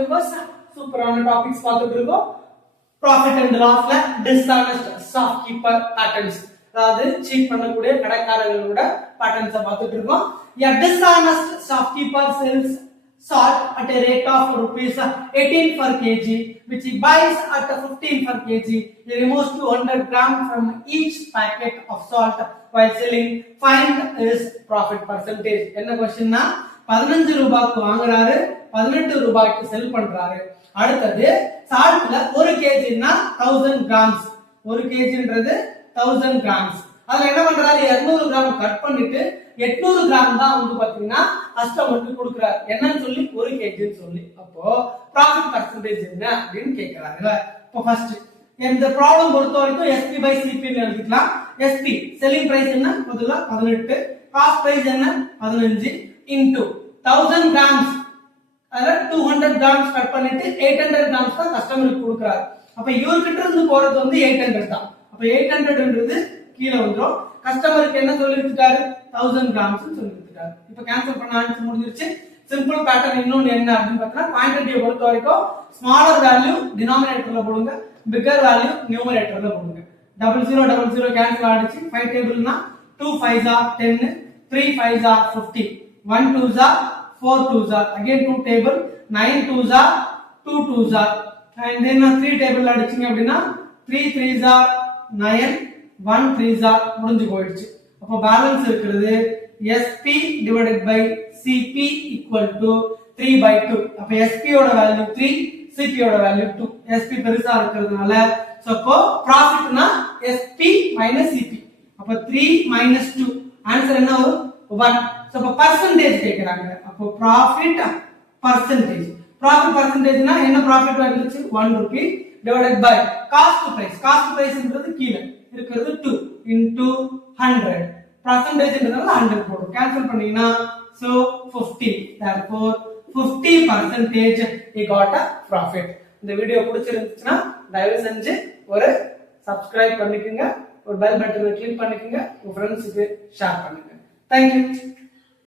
viewers, சூப்பரான topics பார்த்துட்டு இருக்கோம். Profit and lossல dishonest shopkeeper patterns, அதாவது சீட் பண்ணக்கூடிய கடைக்காரங்களோட பேட்டர்ன்ஸ் பார்த்துட்டு இருக்கோம். A dishonest shopkeeper sells salt at a rate of rupees 18 per kg, which he buys at 15 per kg. He removes 200 grams from each packet of salt while selling. Find his profit percentage. என்ன क्वेश्चनனா 15 ரூபாய்க்கு வாங்குறாரு, 18 ரூபாய்க்கு செல் பண்றாரு. அடுத்தது சால்ட்ல 1 kgனா 1000 grams, 1 kgன்றது 1000 grams. அதுல என்ன பண்றாரு, 200 gram cut பண்ணிட்டு 800 கிராம் தான் வந்து பாத்தீங்கன்னா கஸ்டமருக்கு கொடுக்குறாரு. என்னன்னு சொல்லி 1 kgன்னு சொல்லி. அப்போ ப்ராஃபிட் பர்சன்டேஜ் என்ன அப்படின்னு கேக்குறாங்க. இப்போ ஃபர்ஸ்ட் இந்த ப்ராப்ளம் பொறுத்த வரைக்கும் SP by CP ன்னு எழுதிக்கலாம். SP செல்லிங் பிரைஸ் என்ன, முதல்ல 18, காஸ்ட் பிரைஸ் என்ன 15 into 1000 grams, அத 200 grams கட் பண்ணிட்டு 800 grams தான் கஸ்டமருக்கு கொடுக்குறாரு. அப்ப இவர்கிட்ட இருந்து போறது வந்து 800 தான். அப்ப 800ன்றது கீழ வந்துரும். கஸ்டமருக்கு என்ன சொல்லிருக்காரு, 1000 grams சொல்லிருக்காரு. இப்போ கேன்சல் பண்ண ஆன்சர் முடிஞ்சிருச்சு. சிம்பிள் பேட்டர்ன் இன்னொன்னு என்ன அப்படின்னு பார்த்தா, குவாண்டிட்டியை பொறுத்த வரைக்கும் ஸ்மாலர் வேல்யூ டினாமினேட்டர்ல போடுங்க, பிக்கர் வேல்யூ நியூமரேட்டர்ல போடுங்க. 0000 கேன்சல் ஆயிடுச்சு. 5 டேபிள்னா 2 5s are 10, 3 5s are 50, 1 2s are 4 2s are, again 2 table, 9 2s are 2 2s are, and then 3 table அடிச்சீங்க அப்படினா 3 3s are 9, 1 3s are முடிஞ்சு போயிடுச்சு. அப்ப பேலன்ஸ் இருக்குது SP divided by CP equal to 3 by 2. அப்ப SP ஓட value 3, CP ஓட value 2. SP பெருசா இருக்கிறதுனால சோ அப்போ ப்ராஃபிட்னா SP minus CP. அப்ப 3 minus 2 ஆன்சர் என்ன வரும், 1. சோ அப்ப பர்சன்டேஜ் கேக்குறாங்க. அப்போ ப்ராஃபிட் பர்சன்டேஜ், ப்ராஃபிட் பர்சன்டேஜ்னா என்ன, ப்ராஃபிட் வந்துச்சு 1 rupee divided by cost price, cost பிரைஸ்ன்றது கீழ இருக்குது 2 into 100, பர்சன்டேஜ்ன்றதால 100 போடும். கேன்சல் பண்ணீங்கன்னா so 50, therefore 50% he got a profit. இந்த வீடியோ பிடிச்சிருந்துச்சுன்னா தயவு செஞ்சு ஒரு சப்ஸ்கிரைப் பண்ணிக்கங்க, ஒரு பெல் பட்டனை கிளிக் பண்ணிக்கங்க, உங்க ஃப்ரெண்ட்ஸ்க்கு ஷேர் பண்ணுங்க. Thank you.